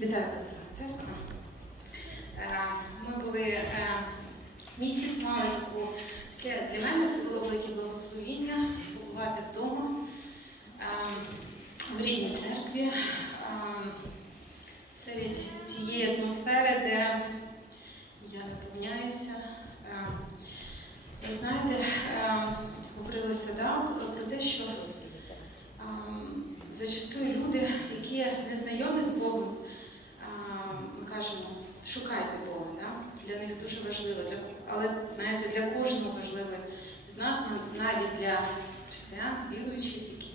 Вітаю вас, церква. Е, Ми були е, місяць, таке для мене це було велике благословіння побувати вдома е, в рідній церкві серед тієї атмосфери, де я наповняюся. Ви знаєте, говорилося да, про те, що Ам, Зачастую люди, які не знайомі з Богом, шукайте Бога. Да? Для них дуже важливо, для, але знаєте, для кожного важливо з нас, навіть для християн, віруючих, які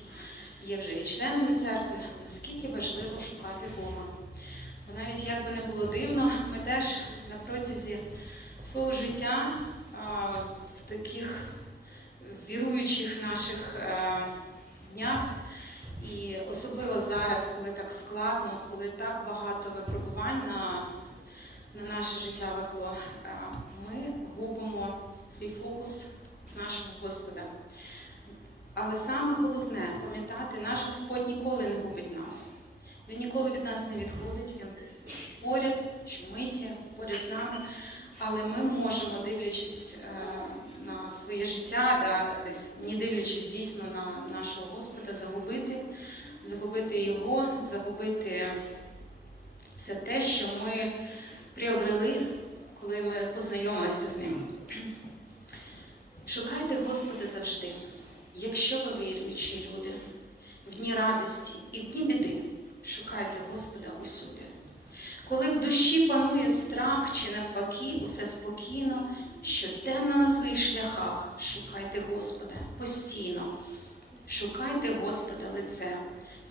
є вже і членами церкви, наскільки важливо шукати Бога. Бо навіть як би не було дивно, ми теж на протязі свого життя а, в таких віруючих наших е, днях. І особливо зараз, коли так складно, коли так багато випробувань на, на наше життя е, ми губимо свій фокус з нашого Господа. Але саме головне пам'ятати, наш Господь ніколи не губить нас. Він ніколи від нас не відходить, він поряд, щомиті, поряд з нами. Але ми можемо, дивлячись е, на своє життя, да, десь не дивлячись, звісно, на нашого Господа, загубити, загубити Його, загубити все те, що ми приобрели, коли ми познайомилися з ним. Шукайте Господа завжди, якщо ви віруючі люди, в дні радості і в дні біди, шукайте Господа усюди. Коли в душі панує страх чи навпаки, усе спокійно, що темно на своїх шляхах, шукайте Господа постійно, шукайте Господа лице,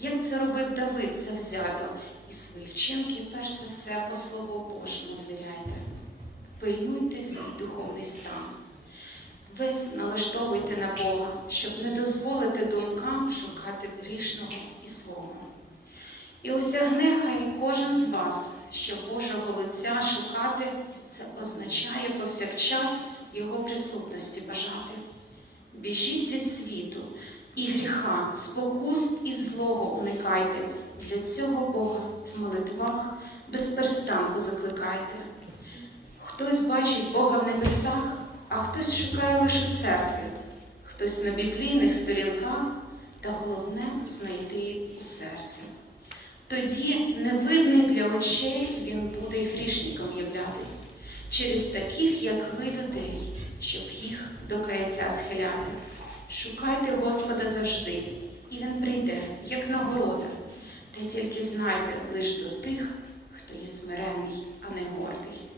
як це робив Давид, це взято, і свої вчинки, перш за все, по Слову Божому звіряйте. Пильнуйте свій духовний стан. Весь налаштовуйте на Бога, щоб не дозволити думкам шукати грішного і свого. І осягне хай кожен з вас, що Божого лиця шукати, це означає повсякчас Його присутності бажати. Біжіть від світу і гріха, спокус і злого уникайте. Для цього Бога в молитвах без перестанку закликайте. Хтось бачить Бога в небесах, а хтось шукає лише церкви, хтось на біблійних сторінках, та головне знайти у серці. Тоді невидний для очей він буде і грішником являтись через таких, як ви, людей, щоб їх до каяття схиляти. Шукайте Господа завжди, і Він прийде, як нагорода, та тільки знайте лиш до тих, хто є смирений, а не гордий.